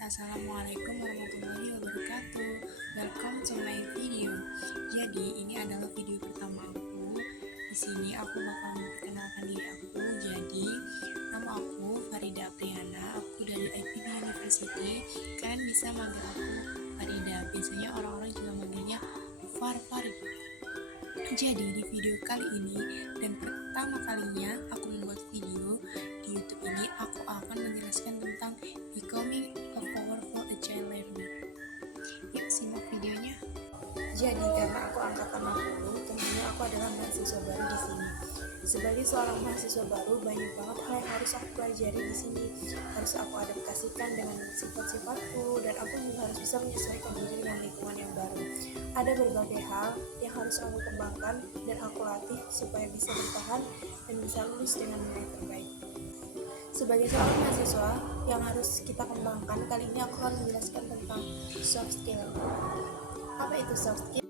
Assalamualaikum warahmatullahi wabarakatuh. Welcome to my video. Jadi ini adalah video pertama aku. Di sini aku bakal memperkenalkan diri aku. Jadi nama aku Farida Apriana. Aku dari IPB University. Kalian bisa manggil aku Farida. Biasanya orang-orang juga manggilnya Far gitu. Jadi di video kali ini dan pertama kalinya aku membuat video di YouTube ini, aku akan menjelaskan tentang becoming a powerful agile learner. Yuk simak videonya. Jadi karena aku angkatan 60, tentunya aku adalah mahasiswa baru di sini. Sebagai seorang mahasiswa baru, banyak banget hal yang harus aku pelajari di sini. Harus aku adaptasikan dengan sifat-sifatku, dan aku juga harus bisa menyesuaikan diri dengan lingkungan yang baru. Ada berbagai hal yang harus aku kembangkan dan aku latih supaya bisa bertahan dan bisa lulus dengan nilai terbaik. Sebagai seorang mahasiswa yang harus kita kembangkan, kali ini aku akan menjelaskan tentang soft skill. Apa itu soft skill?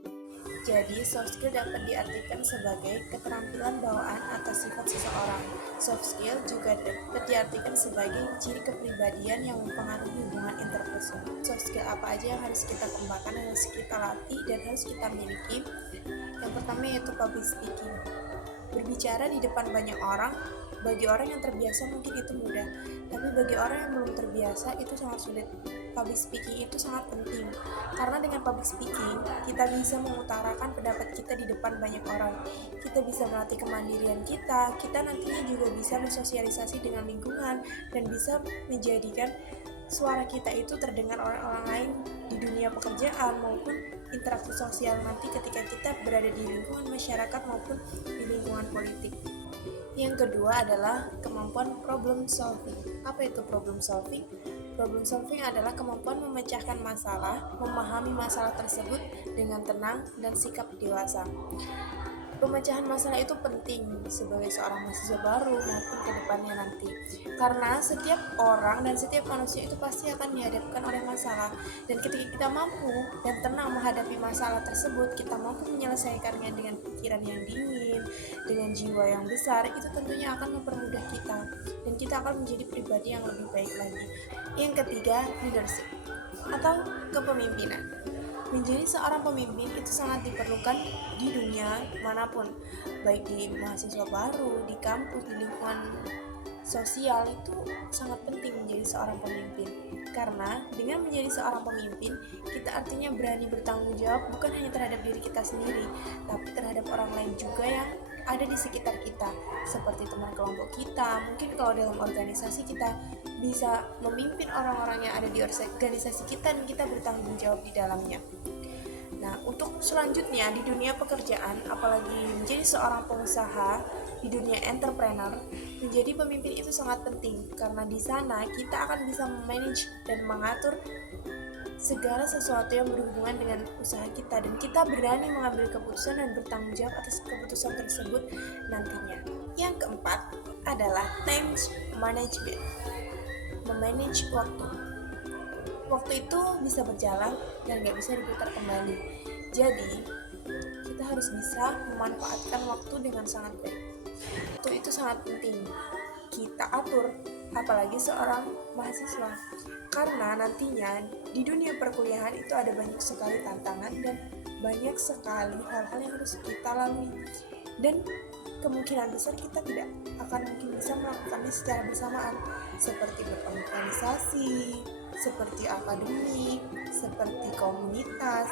Jadi, soft skill dapat diartikan sebagai keterampilan bawaan atau sifat seseorang. Soft skill juga dapat diartikan sebagai ciri kepribadian yang mempengaruhi hubungan interpersonal. Soft skill apa aja yang harus kita kembangkan, yang harus kita latih, dan harus kita miliki? Yang pertama yaitu public speaking. Berbicara di depan banyak orang, bagi orang yang terbiasa mungkin itu mudah, tapi bagi orang yang belum terbiasa itu sangat sulit. Public speaking itu sangat penting, karena dengan public speaking kita bisa mengutarakan pendapat kita di depan banyak orang. Kita bisa melatih kemandirian kita nantinya juga bisa bersosialisasi dengan lingkungan dan bisa menjadikan suara kita itu terdengar oleh orang lain di dunia pekerjaan maupun interaksi sosial nanti ketika kita berada di lingkungan masyarakat maupun di lingkungan politik. Yang kedua adalah kemampuan problem solving. Apa itu problem solving? Problem solving adalah kemampuan memecahkan masalah, memahami masalah tersebut dengan tenang dan sikap dewasa. Pemecahan masalah itu penting sebagai seorang mahasiswa baru maupun ke depannya nanti. Karena setiap orang dan setiap manusia itu pasti akan dihadapkan oleh masalah. Dan ketika kita mampu dan tenang menghadapi masalah tersebut, kita mampu menyelesaikannya dengan pikiran yang dingin, dengan jiwa yang besar, itu tentunya akan mempermudah kita. Dan kita akan menjadi pribadi yang lebih baik lagi. Yang ketiga, leadership atau kepemimpinan. Menjadi seorang pemimpin itu sangat diperlukan di dunia manapun, baik di mahasiswa baru, di kampus, di lingkungan sosial, itu sangat penting menjadi seorang pemimpin. Karena dengan menjadi seorang pemimpin, kita artinya berani bertanggung jawab bukan hanya terhadap diri kita sendiri, tapi terhadap orang lain juga yang ada di sekitar kita, seperti teman kelompok kita. Mungkin kalau dalam organisasi kita bisa memimpin orang-orang yang ada di organisasi kita dan kita bertanggung jawab di dalamnya. Nah, untuk selanjutnya di dunia pekerjaan, apalagi menjadi seorang pengusaha, di dunia entrepreneur, menjadi pemimpin itu sangat penting karena di sana kita akan bisa memanage dan mengatur segala sesuatu yang berhubungan dengan usaha kita, dan kita berani mengambil keputusan dan bertanggung jawab atas keputusan tersebut nantinya. Yang keempat adalah time management, memanage waktu. Waktu itu bisa berjalan dan gak bisa diputar kembali. Jadi, kita harus bisa memanfaatkan waktu dengan sangat baik. Waktu itu sangat penting kita atur, apalagi seorang mahasiswa. Karena nantinya di dunia perkuliahan itu ada banyak sekali tantangan dan banyak sekali hal-hal yang harus kita lalui. Dan kemungkinan besar kita tidak akan mungkin bisa melakukannya secara bersamaan, seperti berorganisasi, seperti akademik, seperti komunitas,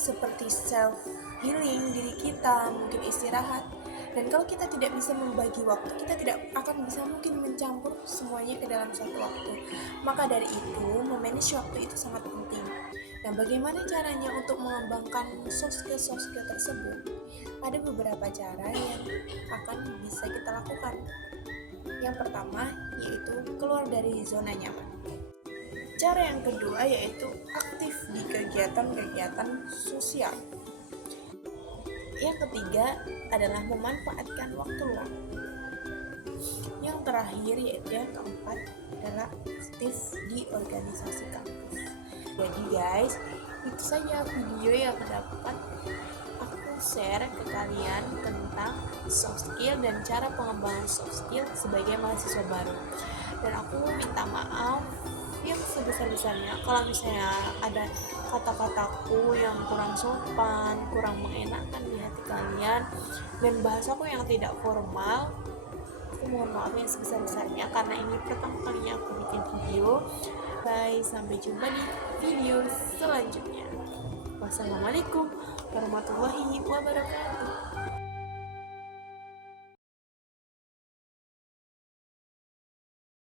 seperti self healing diri kita, mungkin istirahat. Dan kalau kita tidak bisa membagi waktu, kita tidak akan bisa mungkin mencampur semuanya ke dalam satu waktu. Maka dari itu, memanage waktu itu sangat penting. Nah, bagaimana caranya untuk mengembangkan soft skill tersebut? Ada beberapa cara yang akan bisa kita lakukan. Yang pertama yaitu keluar dari zona nyaman. Cara yang kedua yaitu aktif di kegiatan-kegiatan sosial. Yang ketiga adalah memanfaatkan waktu luang. Yang terakhir yaitu yang keempat adalah aktif di organisasi kampus. Jadi guys, itu saja video yang dapat aku share ke kalian tentang soft skill dan cara pengembangan soft skill sebagai mahasiswa baru. Dan aku minta maaf yang sebesar-besarnya. Kalau misalnya ada kata-kataku yang kurang sopan, kurang mengenakan di hati kalian, dan bahasaku yang tidak formal, aku mohon maaf yang sebesar-besarnya karena ini pertama kalinya aku bikin video. Bye, sampai jumpa di video selanjutnya. Wassalamualaikum warahmatullahi wabarakatuh.